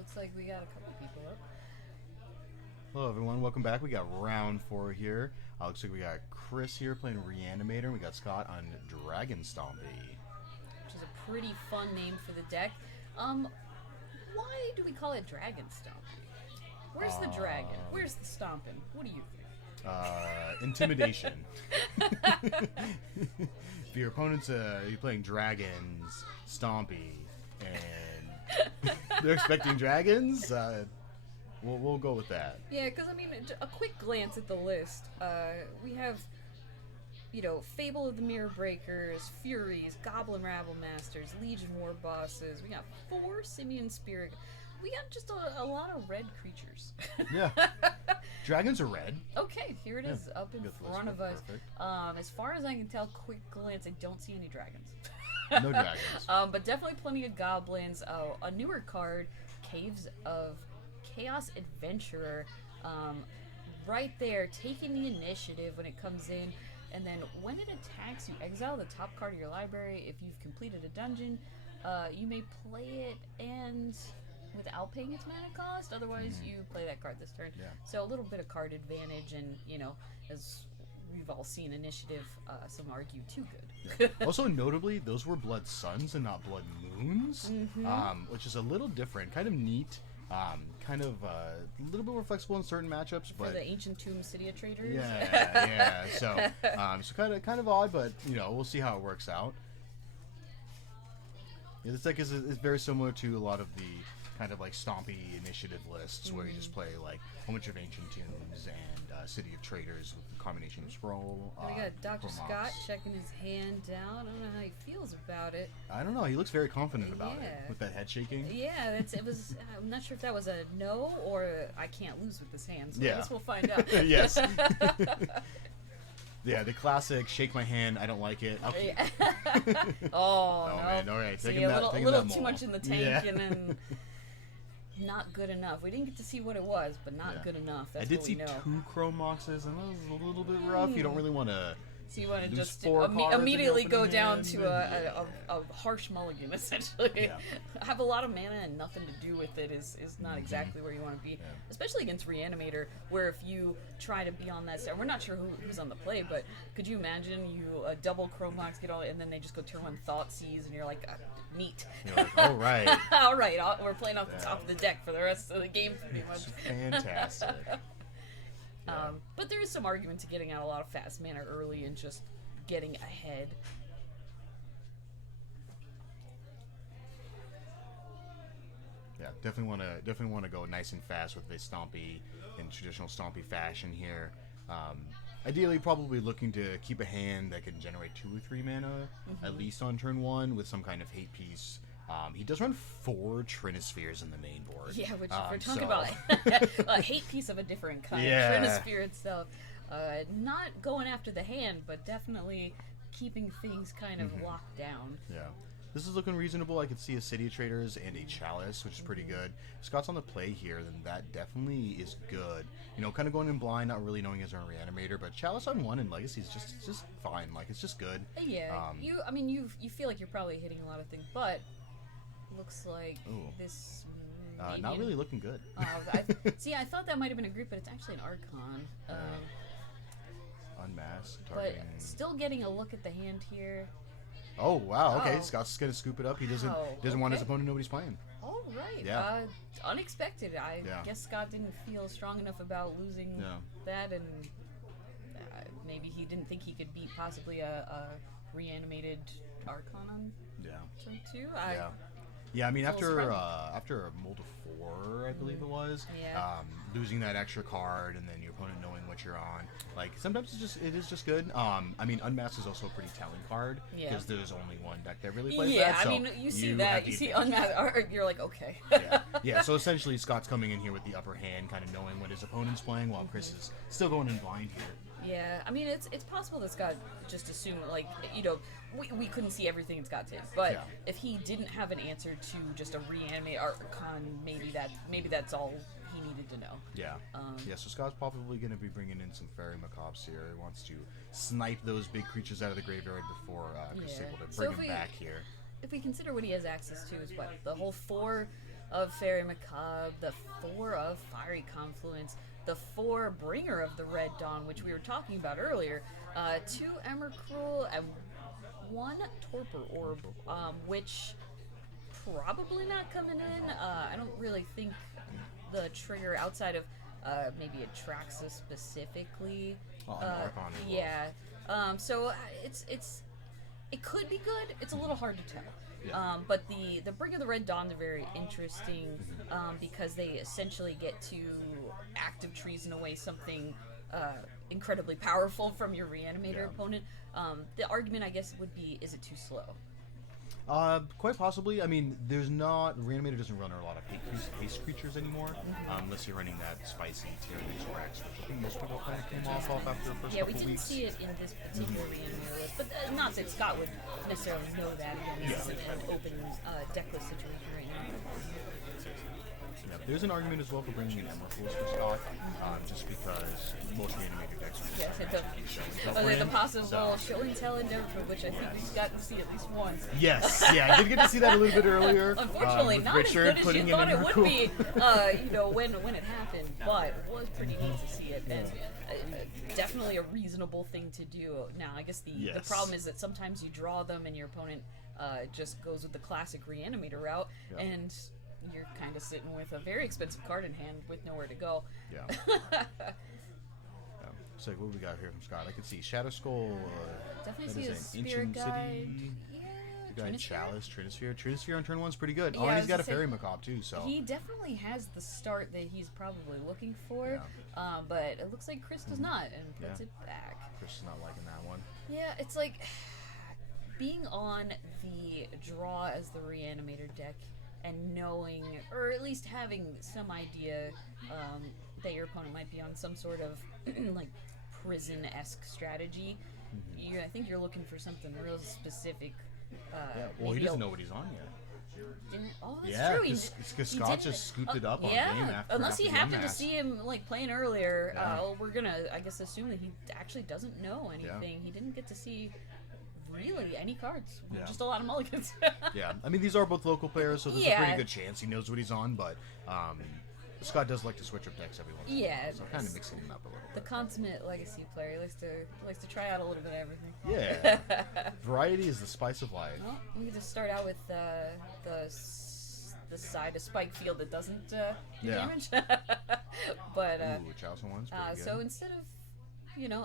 looks like we got a couple people up. Hello everyone, welcome back. We got round 4 here. Looks like we got Chris here playing Reanimator, and we got Scott on Dragon Stompy. Which is a pretty fun name for the deck. Why do we call it Dragon Stompy? Where's the dragon? Where's the stomping? What do you think? Intimidation. If your opponent's you're playing Dragons Stompy, and they're expecting dragons, we'll go with that. Yeah, because I mean, a quick glance at the list, we have, Fable of the Mirror Breakers, Furies, Goblin Rabble Masters, Legion War Bosses. We got 4 Simian Spirit. We got just a lot of red creatures. Yeah. Dragons are red. Okay, here it is, up in front of us. As far as I can tell, quick glance, I don't see any dragons. No dragons. But definitely plenty of goblins. A newer card, Caves of Chaos Adventurer, right there, taking the initiative when it comes in, and then when it attacks, you exile the top card of your library. If you've completed a dungeon, you may play it and without paying its mana cost. Otherwise, you play that card this turn. Yeah. So a little bit of card advantage, and as we've all seen, initiative, some argue too good. Yeah. Also, notably, those were blood suns and not blood moons, which is a little different, kind of neat. Kind of a little bit more flexible in certain matchups, but for the Ancient Tomb City of Traders. Yeah. So kind of odd, but we'll see how it works out. Yeah, this deck is very similar to a lot of the kind of like Stompy initiative lists where you just play like a whole bunch of Ancient Tombs and City of Traders with a combination of Scroll. We got Dr. Scott checking his hand down. I don't know how he feels about it. I don't know. He looks very confident about it with that head shaking. Yeah, it was. I'm not sure if that was a no or I can't lose with this hand. So I guess we'll find out. Yes. Yeah, the classic shake my hand. I don't like it. I'll keep Oh no! Man, all right, See, a little too much in the tank, and then. Not good enough. We didn't get to see what it was, but not good enough. That's I did what see we know. 2 Chrome Moxes, and that was a little bit rough. You don't really want to. So you want to just 4 immediately go down to a harsh mulligan, essentially. Yeah. Have a lot of mana and nothing to do with it is not exactly where you want to be. Yeah. Especially against Reanimator, where if you try to be on that side, we're not sure who's on the play, but could you imagine you double Chrome Mox, get all, and then they just go turn 1 Thoughtseize, and you're like, neat. You're like, all right. All right, we're playing off the top of the deck for the rest of the game, pretty much. Fantastic. But there is some argument to getting out a lot of fast mana early and just getting ahead. Yeah, definitely want to go nice and fast with the Stompy in traditional Stompy fashion here. Ideally, probably looking to keep a hand that can generate 2 or 3 mana at least on turn 1 with some kind of hate piece. He does run 4 Trinispheres in the main board. Yeah, which we're talking about a hate piece of a different kind. Yeah. Trinisphere itself. Not going after the hand, but definitely keeping things kind of locked down. Yeah. This is looking reasonable. I could see a City of Traders and a Chalice, which is pretty good. If Scott's on the play here, then that definitely is good. Kind of going in blind, not really knowing his own Reanimator, but Chalice on 1 and Legacy is just fine. Like, it's just good. Yeah. You feel like you're probably hitting a lot of things, but looks like this. Not really looking good. I thought that might have been a group, but it's actually an Archon. Unmasked. But still getting a look at the hand here. Oh wow! Okay, Scott's gonna scoop it up. He doesn't want his opponent to know what he's playing. All right. Yeah. Unexpected. I guess Scott didn't feel strong enough about losing that, and maybe he didn't think he could beat possibly a reanimated Archon on turn 2. Yeah, I mean after a mull to 4, I believe it was, losing that extra card and then your opponent knowing what you're on, like sometimes it is just good. I mean Unmasked is also a pretty telling card because there's only one deck that really plays that. Yeah, I mean you see that, you see Unmasked, you're like okay. Yeah. So essentially Scott's coming in here with the upper hand, kind of knowing what his opponent's playing, while Chris is still going in blind here. Yeah, I mean it's possible that Scott just assumed we couldn't see everything in Scott's hand, but if he didn't have an answer to just a reanimate Archon, maybe that's all he needed to know. Yeah. So Scott's probably going to be bringing in some Fairy Macabres here. He wants to snipe those big creatures out of the graveyard before Chris is able to bring him back here. If we consider what he has access to is the whole 4 of Fairy Macabre, the 4 of Fiery Confluence, the 4 Bringer of the Red Dawn, which we were talking about earlier, 2 Emmercruel, and 1 Torpor Orb, which probably not coming in. I don't really think the trigger outside of maybe Atraxa specifically. Archon as well. Yeah. So it could be good. It's a little hard to tell. Yeah. But the Bring of the Red Dawn, they're very interesting because they essentially get to active treason away something incredibly powerful from your Reanimator opponent. The argument, I guess, would be, is it too slow? Quite possibly. I mean, Reanimator doesn't run a lot of haste creatures anymore, unless you're running that spicy Tyrannosaur Rex, which I think most people kind of came off after the first Yeah, we couple didn't weeks. see it in this particular Reanimator list, but not that Scott would necessarily know that. Again, this is an open decklist situation right now. Yeah, there's an argument as well for bringing in Emmerfuls for Scott, just because most Reanimator decks are just Yes, kind it of does. The possible show and tell endeavor, which I think we've gotten to see at least once. Yes, yeah, I did get to see that a little bit earlier. Unfortunately, with not Richard as good as putting you in thought it would Emmerful. be, when it happened, but it was pretty neat to see it. And definitely a reasonable thing to do. Now, I guess the problem is that sometimes you draw them and your opponent just goes with the classic Reanimator route, and you're kind of sitting with a very expensive card in hand with nowhere to go. Yeah. So what we got here from Scott? I can see Shadow Skull. Definitely that see is a Spirit Ancient Guide. City. Yeah. We got Trinisphere? Chalice, Trinisphere. Trinisphere on turn 1's pretty good. Yeah, Oh, I and was he's got gonna a say, Fairy Macabre too, so. He definitely has the start that he's probably looking for, but it looks like Chris does not, and puts it back. Chris is not liking that one. Yeah, it's like being on the draw as the Reanimator deck and knowing, or at least having some idea that your opponent might be on some sort of like prison-esque strategy. I think you're looking for something real specific. Well, he doesn't know what he's on yet. Oh, that's true. Because Scott just scooped it up on game after unless he the happened to unmask. see him like playing earlier. We're gonna, I guess, assume that he actually doesn't know anything. He didn't get to see really any cards. Just a lot of mulligans. Yeah, I mean, these are both local players, so there's a pretty good chance he knows what he's on, but Scott does like to switch up decks every once in a while, so kind of mixing them up a little the bit. consummate legacy player likes to try out a little bit of everything. Yeah. Variety is the spice of life. Well, we can just start out with the side of Spike Field that doesn't do damage. But Ooh, Chalice on one's pretty good. so instead of,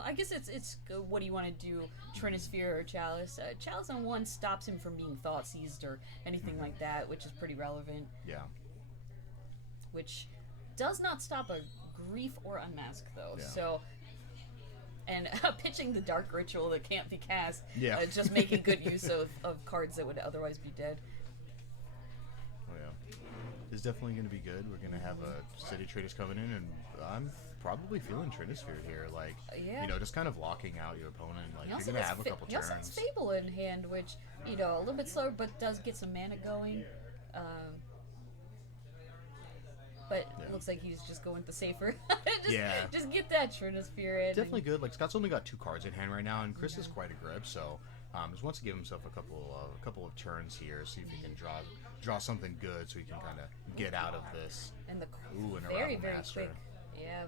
I guess it's what do you want to do, Trinisphere or Chalice? Chalice on 1 stops him from being thought seized or anything like that, which is pretty relevant. Yeah. Which does not stop a grief or unmask though. So, and pitching the Dark Ritual that can't be cast, just making good use of cards that would otherwise be dead. Oh yeah, it's definitely going to be good. We're going to have City Traders coming in, and I'm probably feeling Trinisphere here, like just kind of locking out your opponent. Like you're going to have a couple He also has turns. Fable in hand, which a little bit slower, but does get some mana going. But it looks like he's just going with the safer. Just get that Trinisphere in. Definitely good. Like Scott's only got 2 cards in hand right now, and Chris is quite a grip, so just wants to give himself a couple of turns here, see if he can draw something good, so he can kind of get out of this. And the and a very Rabble Master. quick. Yeah.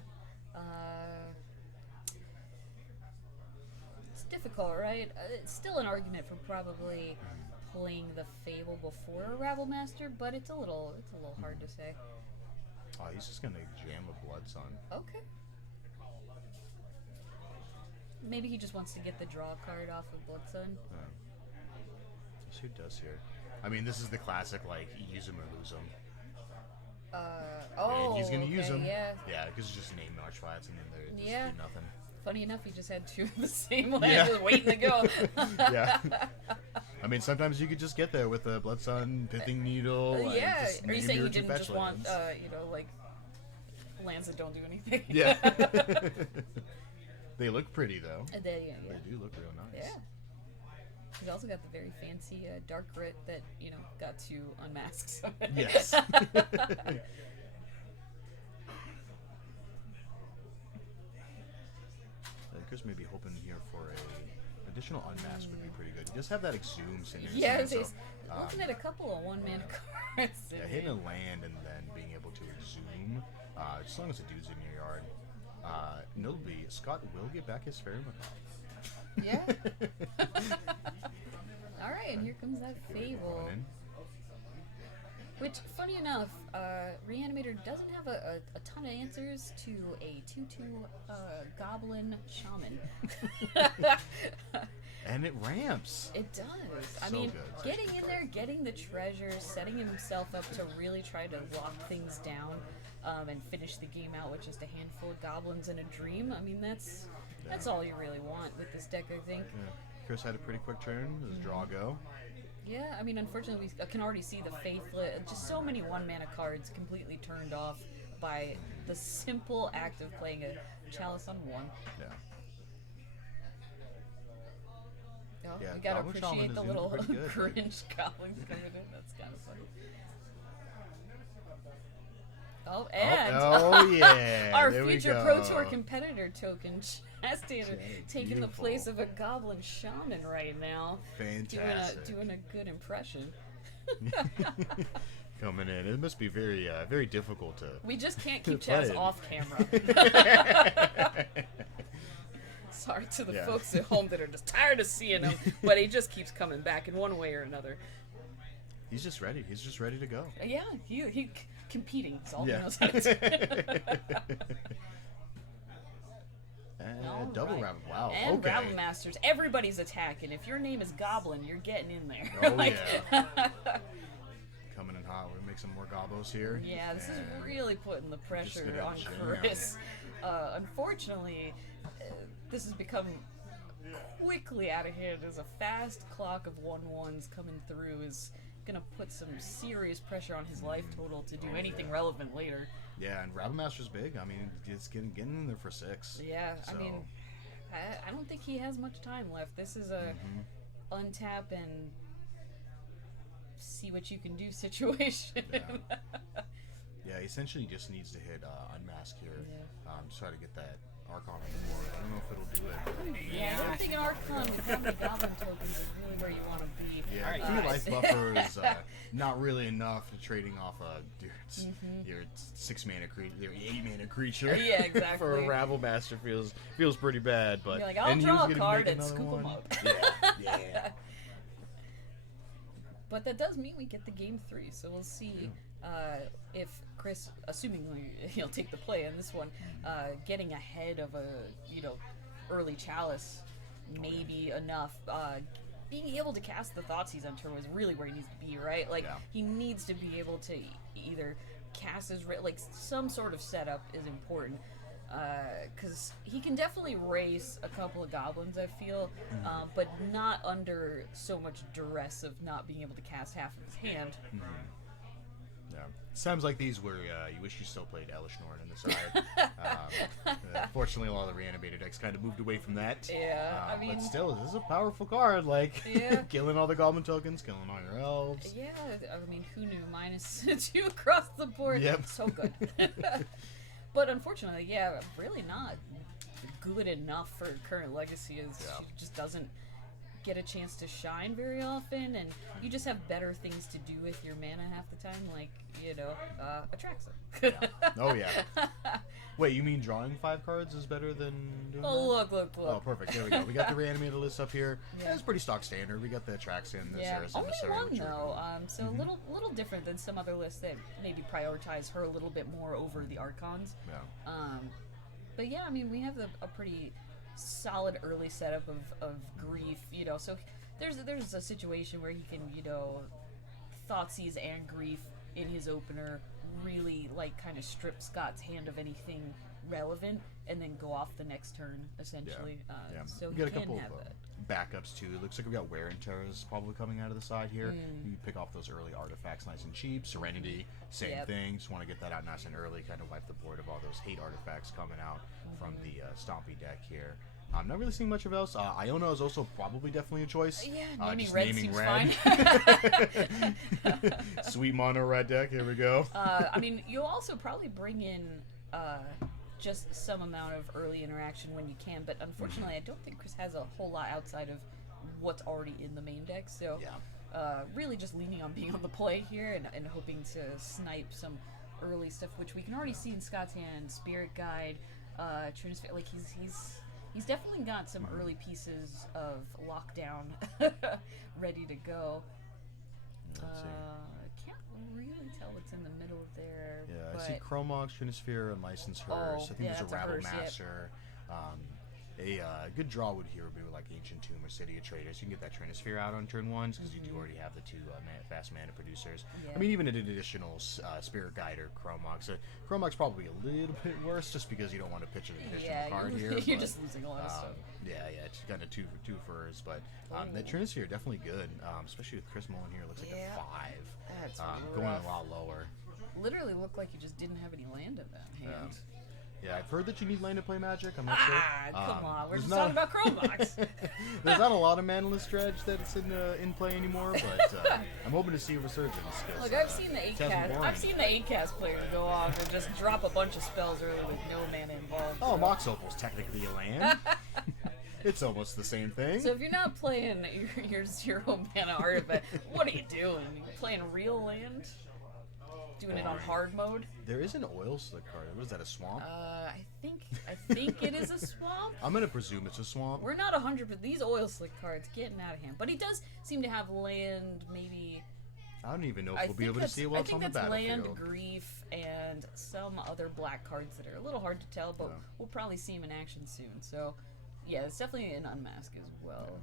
It's difficult, right? It's still an argument for probably playing the Fable before a Rabble Master, but it's a little hard to say. Oh, he's just gonna jam a Blood Sun. Okay. Maybe he just wants to get the draw card off of Blood Sun. Let's see who does here. I mean, this is the classic, like, use him or lose him. And he's gonna use him. Yeah. Yeah, because it's just name Archfights, and then they just do nothing. Funny enough, he just had 2 of the same land just waiting to go. Yeah. I mean, sometimes you could just get there with a Blood Sun, Pithing Needle. Or you name saying your you two didn't fetch just want, lands. like lands that don't do anything? Yeah. They look pretty, though. They do look real nice. Yeah. He's also got the very fancy Dark Grit that, got to unmask somebody. Yes. Chris may be hoping here for a additional unmask would be pretty good. He does have that exhume synergy. Yeah, so Looking at a couple of one-man cards. Yeah, hitting a land and then being able to zoom, as long as the dude's in your yard. Notably, Scott will get back his Fairy Macabre. Yeah. All right, and here comes that Fable. Coming in. Which, funny enough, Reanimator doesn't have a ton of answers to a 2/2 Goblin Shaman. And it ramps. It does. I So mean, good. getting in there, getting the treasure, setting himself up to really try to lock things down and finish the game out with just a handful of goblins and a dream. I mean, that's all you really want with this deck, I think. Yeah. Chris had a pretty quick turn. His draw go. Yeah, I mean, unfortunately, we can already see the Faithless. Just so many one-mana cards completely turned off by the simple act of playing a Chalice on 1. Yeah. Oh, Yeah, we gotta Goblin Shaman appreciate is the doing little pretty good. cringe goblins coming in. That's kind of funny. Oh, and Oh, yeah. our There we future go. Pro Tour competitor token, Chastainer, taking the Beautiful. place of a Goblin Shaman right now. Fantastic. Doing a good impression. Coming in. It must be very, very difficult to. We just can't keep play Chaz it. off camera. Sorry to the Yeah. folks at home that are just tired of seeing him, but he just keeps coming back in one way or another. He's just ready. He's just ready to go. Yeah, he competing is all Yeah. he knows how to do. All Double right. round. Wow. And okay. Rabble Masters, everybody's attacking. If your name is Goblin, you're getting in there. Oh, yeah. Coming in hot. We're gonna make some more gobos here. Yeah, this is And really putting the pressure gonna on jam. Chris. Unfortunately, this has become quickly out of hand as a fast clock of 1/1s coming through is gonna put some serious pressure on his life total to do anything relevant later. Yeah, and Rabble Master's big. I mean, it's getting in there for 6. Yeah, I So, mean, I don't think he has much time left. This is a untap and see what you can do situation. Yeah, he essentially just needs to hit Unmask here. Yeah. Try to get that Archon on the board. I don't know if it'll do it. Yeah, I don't think an Archon with how many Goblin tokens is really where you want to be. Yeah, All 3 life right. buffer is not really enough to trading off your 6 mana creature, your 8 mana creature. Yeah, exactly. For a Rabble Master feels pretty bad, but You're like, I'll and he draw was a gonna card make and another scoop 'em one. up. Yeah. But that does mean we get the game 3, so we'll see if Chris, assuming he'll take the play in this one, getting ahead of a early Chalice may be enough. Being able to cast the Thoughtseize on turn was really where he needs to be, right? Like he needs to be able to either cast his like some sort of setup is important. Because he can definitely race a couple of goblins, I feel, but not under so much duress of not being able to cast half of his hand. Yeah. Sounds like these were you wish you still played Elish Norn in the side. Unfortunately, a lot of the Reanimator decks kind of moved away from that. Yeah, I mean, but still, this is a powerful card. Like, Yeah. killing all the Goblin tokens, killing all your elves. yeah, I mean, who knew? -2 across the board. Yep. So good. But unfortunately, yeah, really not good enough for current legacy. As she just doesn't get a chance to shine very often, and you just have better things to do with your mana half the time, like Atraxa. Oh yeah. Wait, you mean drawing 5 cards is better than doing Oh, that? look. Oh, perfect. There we go. We got the Reanimator list up here. Yeah. It's pretty stock standard. We got the Atraxian, the Yeah, Zera's only Emissary, one which are though. good. So a little different than some other lists that maybe prioritize her a little bit more over the Archons. Yeah. But yeah, I mean, we have a pretty solid early setup of grief. So there's a situation where he can Thoughtseize and grief in his opener, really like kind of strip Scott's hand of anything relevant, and then go off the next turn essentially. Yeah. So We he got a can couple have of that. backups too. It looks like we got Wear and Tear is probably coming out of the side here. You can pick off those early artifacts nice and cheap. Serenity, same thing. Just want to get that out nice and early, kind of wipe the board of all those hate artifacts coming out from the Stompy deck here. I'm not really seeing much of else. Iona is also probably definitely a choice. Yeah, naming just red naming seems red. fine. Sweet mono red deck. Here we go. I mean, you'll also probably bring in just some amount of early interaction when you can, but unfortunately, I don't think Chris has a whole lot outside of what's already in the main deck. So, Yeah. really just leaning on being on the play here and hoping to snipe some early stuff, which we can already see in Scott's hand. Spirit Guide, Trinisphere, like he's definitely got some early pieces of lockdown ready to go. Let's see. Can't really tell what's in the middle there. Yeah, but I see Chromox, Trinisphere, and License Hearse. I think yeah, there's a that's a Rabble Hearse, yep. Master. A good draw would here would be like Ancient Tomb or City of Traders. You can get that Trinisphere out on turn 1 because you do already have the 2 fast mana producers. Yeah. I mean, even an additional Spirit Guide or Chromox. Chromox probably a little bit worse just because you don't want to pitch an additional card here. You're but, just losing a lot of stuff. Yeah, it's kind of two furs, but that Trinisphere definitely good, especially with Chris Mullen here. Looks like a 5. That's going rough. a lot lower. Literally looked like you just didn't have any land in that hand. Yeah, I've heard that you need land to play Magic. I'm not sure. Come on, we're just there's talking about Chromox. There's not a lot of manaless dredge that's in play anymore, but I'm hoping to see a resurgence. Look, I've seen the 8-cast players go off and just drop a bunch of spells early with no mana involved. Oh, Mox Opal's technically a land. It's almost the same thing. So if you're not playing your 0 mana artifact, what are you doing? You playing real land? Doing it on hard mode? There is an oil slick card. What is that, a swamp? I think it is a swamp. I'm gonna presume it's a swamp. We're not 100%. These oil slick cards getting out of hand, but he does seem to have land. Maybe I don't even know if we'll be able to see what's on the battlefield. I think that's land, grief, and some other black cards that are a little hard to tell, but we'll probably see him in action soon. So, yeah, it's definitely an unmask as well.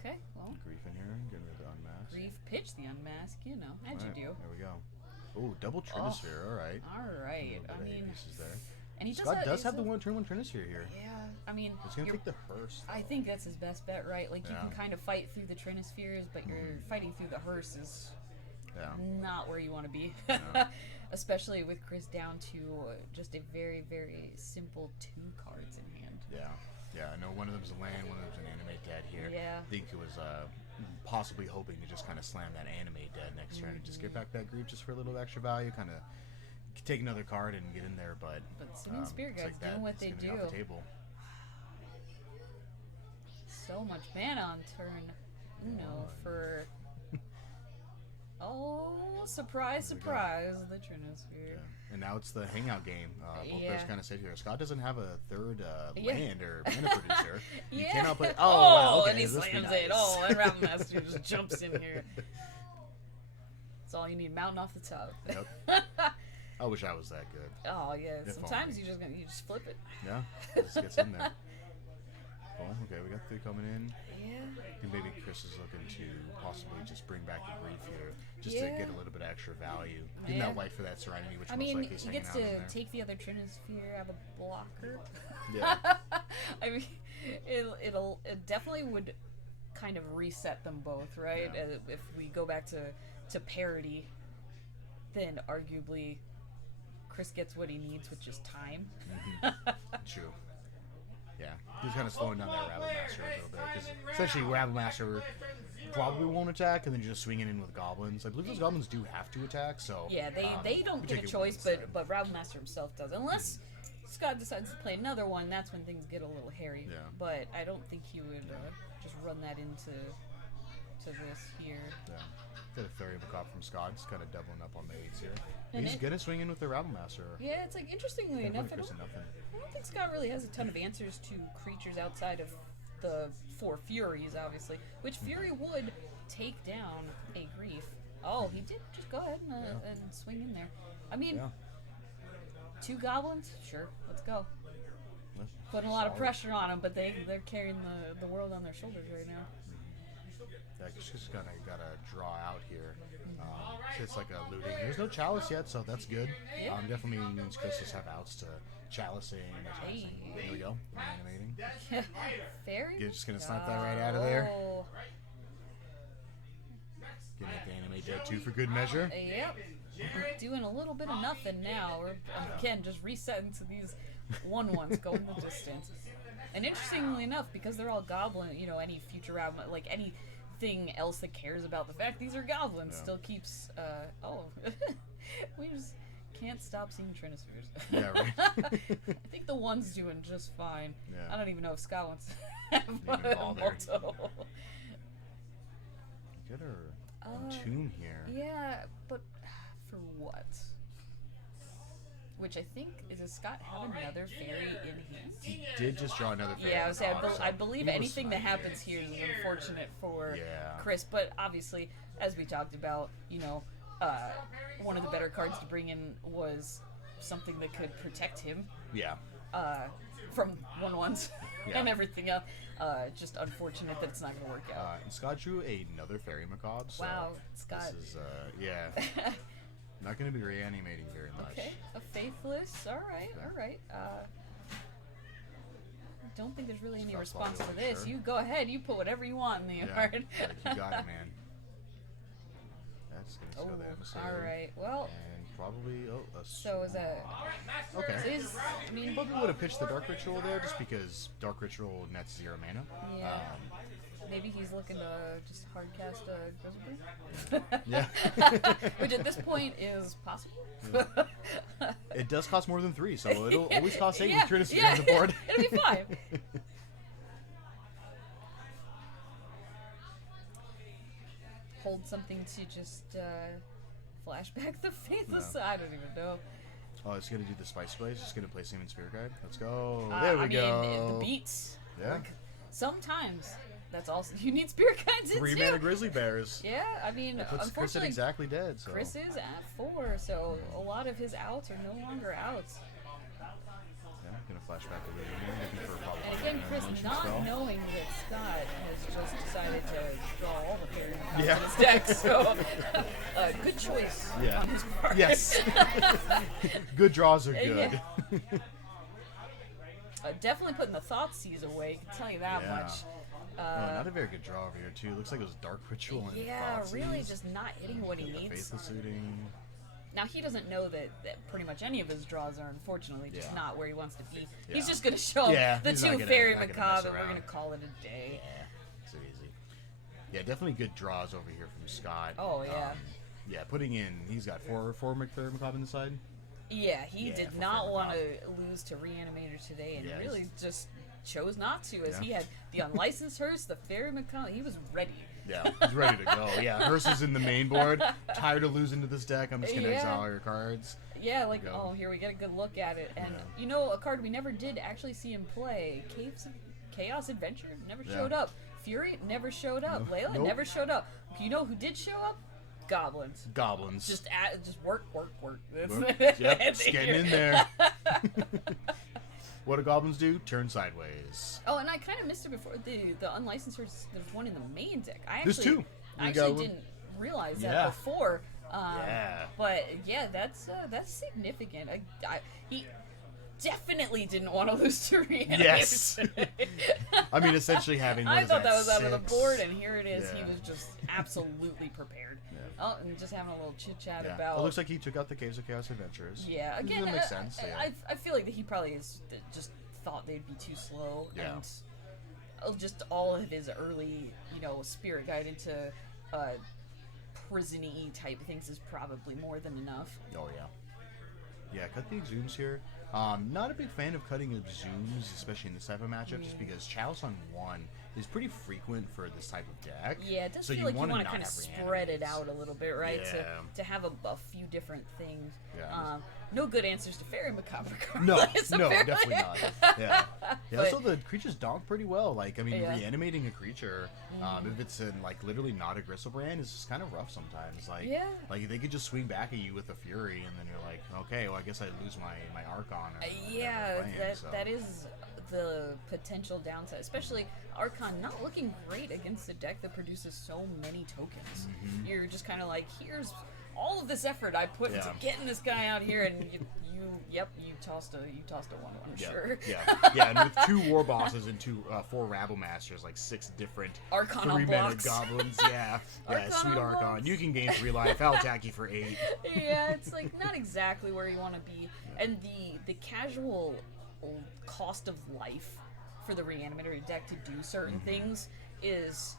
Okay, well. Grief in here, getting rid of the unmask. Grief, pitch the unmask, you know, as you do. There we go. Oh, double Trinisphere, alright. Alright, I mean. Pieces there. And he Scott does have the turn 1 Trinisphere here. Yeah, I mean. It's going to take the hearse. I think that's his best bet, right? Like, you can kind of fight through the Trinispheres, but you're fighting through the hearse is not where you want to be. Especially with Chris down to just a very, very simple 2 cards in hand. Yeah, I know one of them is a land, one of them is an Animate Dead here. Yeah. I think it was possibly hoping to just kind of slam that Animate Dead next turn and just get back that Grief just for a little extra value, kind of take another card and get in there, but Singing Spirit Guides doing what they do. Off the table. So much mana on turn Uno for... Oh, surprise, surprise, the Trinisphere. Yeah. And now it's the hangout game. Both players kind of sit here. Scott doesn't have a third land or mana producer. You cannot play... Oh, wow, okay, and he slams it. Oh, and Rabble Master just jumps in here. That's all you need, mountain off the top. Yep. I wish I was that good. Oh, yeah. Sometimes you just flip it. Yeah, it just gets in there. Cool. Okay, we got 3 coming in. Yeah. And maybe Chris is looking to possibly just bring back the Grief here, just to get a little bit of extra value. Getting that white for that Serenity, which most likely is he hanging gets out in there. to take the other Trinisphere, have a blocker. Yeah. I mean, it definitely would kind of reset them both, right? Yeah. If we go back to parity, then arguably Chris gets what he needs, which is time. True. Yeah, he's kind of slowing down that Rabble Master a little bit, because essentially Rabble Master probably won't attack, and then you're just swinging in with goblins. I believe those goblins do have to attack, so... Yeah, they don't get a choice, but Rabble Master himself does. Unless Scott decides to play another one, that's when things get a little hairy. Yeah. But I don't think he would just run that into this here. Yeah. Get a Fairy of a Cop from Scott. He's kind of doubling up on the 8s here. And he's gonna swing in with the Rabble Master. Yeah, it's like, interestingly enough, I don't think Scott really has a ton of answers to creatures outside of the 4 Furies, obviously. Which Fury would take down a Grief. Oh, he did just go ahead and swing in there. I mean, 2 goblins? Sure, let's go. Putting a lot of pressure on them, but they're carrying the world on their shoulders right now. Yeah, she's gotta draw out here. It's like a looting. There's no Chalice yet, so that's good. Yeah. Definitely means Chris just have outs to Chalicing. There we go. Animating. Fairy? You're just gonna snipe that right out of there. Gonna make the Animate Dead 2 for good measure. Yep. We're doing a little bit of nothing now. We're again just resetting to these 1/1s going the distance. And interestingly enough, because they're all goblin, any future round, like anything else that cares about the fact these are goblins still keeps, we just can't stop seeing Trinispheres. Yeah, right. I think the one's doing just fine. Yeah. I don't even know if Scott wants to have a motto. Get her Entomb here. Yeah, but for what? Which I think does Scott have another fairy in his? He did just draw another fairy. Yeah, I so believe he was anything that fine. happens here is unfortunate for Yeah. Chris. But obviously, as we talked about, one of the better cards to bring in was something that could protect him. Yeah. From 1/1s Yeah. and everything else. Just unfortunate that it's not going to work out. And Scott drew another fairy macabre. So Wow, Scott. This is yeah. Not going to be reanimating very much. Okay, a faithless. All right. Don't think there's really any Scott's response to probably this. sure. You go ahead. You put whatever you want in the Yeah. yard. You got it, man. That's going to go the emissary. All right. Well, And probably so is that? Okay. So is, I mean, Probably would have pitched the Dark Ritual there just because Dark Ritual nets 0 mana. yeah. Maybe he's looking to just hard cast a Grizzly. Yeah. Which at this point is possible. It does cost more than 3, so it'll always cost 8 Yeah, with Trinity yeah. on the board. It'll be fine. Hold something to just flashback the faithless. No. I don't even know. Oh, it's going to do the Spice Blaze. It's going to play Seaman Spirit Guide. Let's go. I There we mean, go. the beats. Yeah. Like, sometimes that's also you need spirit guides in 3 too. mana Grizzly Bears. Yeah, I mean, That puts Chris at unfortunately, exactly dead. So. Chris is at 4, so a lot of his outs are no longer outs. Yeah, I'm going to flash back to the looking for probably. And again, Chris not knowing that Scott has just decided to draw all the fairy in Yeah. his deck, so good choice Yeah. on his part. Yes. Good draws are good. Yeah. Definitely putting the Thoughtseize away, I can tell you that Yeah. much. Oh, not a very good draw over here too. Looks like it was Dark Ritual and Yeah, really Thoughtseize. just not hitting what he The needs. Faithful Suiting. Now, he doesn't know that pretty much any of his draws are unfortunately just Yeah. not where he wants to be. Yeah. He's just going to show him Yeah, the he's not 2 gonna- Fairy not gonna mess Macabre and we're around. going to call it a day. Yeah, so easy. Yeah, definitely good draws over here from Scott. Oh, yeah. Yeah, putting in, he's got four Fairy Macabre on the side. Yeah, he Yeah, did for not Fairy want to lose to Reanimator today and Yeah, really just chose not to as Yeah. he had the Unlicensed Hearse, the Fairy Macabre. He was ready. Yeah, he's ready to go. Yeah, Hearse is in the main board. Tired of losing to this deck. I'm just going to Yeah. exile your cards. Yeah, like, Go. oh, here we get a good look at it. And, Yeah. a card we never did actually see him play, Caves of Chaos Adventure, never Yeah. showed up. Fury never showed up. No. Layla Nope. never showed up. You know who did show up? Goblins. Goblins. Just work. That's Yep, that's just getting in there. What do goblins do? Turn sideways. Oh, and I kind of missed it before. The unlicensed, there's one in the main deck. There's 2. I We actually got- didn't realize that Yeah. before. Yeah. But yeah, that's significant. He definitely didn't want to lose to Reanimator. Yes. I mean, essentially having. What I is thought that was out of the 6? board, and here it is. He Yeah. was just absolutely prepared. Yeah. Oh, and just having a little chit chat Yeah. about. It looks like he took out the Caves of Chaos Adventures. Yeah, Which again, doesn't make sense. Yeah. I feel like that he probably just thought they'd be too slow, Yeah. and just all of his early, spirit guide into prison-y type things is probably more than enough. Oh yeah. Yeah, cut the Exhumes here. Not a big fan of cutting Exhumes, especially in this type of matchup, just because Chalice on 1 is pretty frequent for this type of deck. Yeah, it does so feel like you want to not kind of have spread it Reanimates. out a little bit, right? Yeah. To have a few different things. Yeah. No good answers to Fairy Macabre. No, regardless, no, apparently. definitely not. Yeah. Yeah. But- Also, the creatures donk pretty well. Like, I mean, Yeah. reanimating a creature, if it's in like literally not a Gristlebrand, is just kind of rough sometimes. Like, Yeah. like they could just swing back at you with a Fury, and then you're like, okay, well, I guess I lose my Archon. Or whatever Yeah, I'm playing, so. that is the potential downside, especially Archon not looking great against a deck that produces so many tokens. Mm-hmm. You're just kind of like, here's all of this effort I put into Yeah. getting this guy out here, and you tossed a 1/1, Yeah, sure. yeah, and with 2 War Bosses and 4 Rabble Masters, like 6 different Archon on 3-mana blocks. goblins, yeah, Archon sweet on Archon. blocks. You can gain 3 life. I'll attack you for 8. Yeah, it's like not exactly where you want to be, and the casual cost of life for the Reanimator deck to do certain things is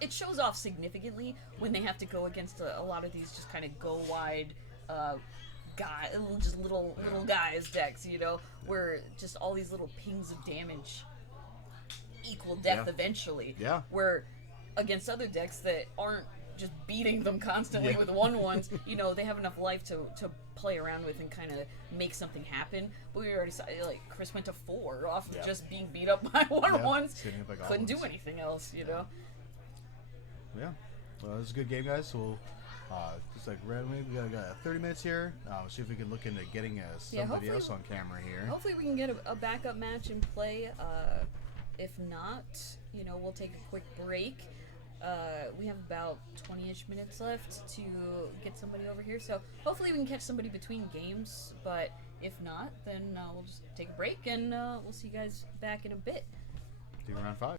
it shows off significantly when they have to go against a lot of these just kind of go wide just little guys decks, where just all these little pings of damage equal death Yeah. eventually. Yeah. Where against other decks that aren't just beating them constantly with 1/1s. You know, they have enough life to play around with and kind of make something happen. But we already saw, like, Chris went to 4 off of just being beat up by 1/1s. Couldn't do anything else, you know? Yeah. Well, it was a good game, guys. So we'll just like randomly, we got 30 minutes here. See if we can look into getting somebody else on camera here. Hopefully we can get a backup match in play. If not, you know, we'll take a quick break. We have about 20-ish minutes left to get somebody over here, so hopefully we can catch somebody between games, but if not, then we'll just take a break, and we'll see you guys back in a bit. See you around 5.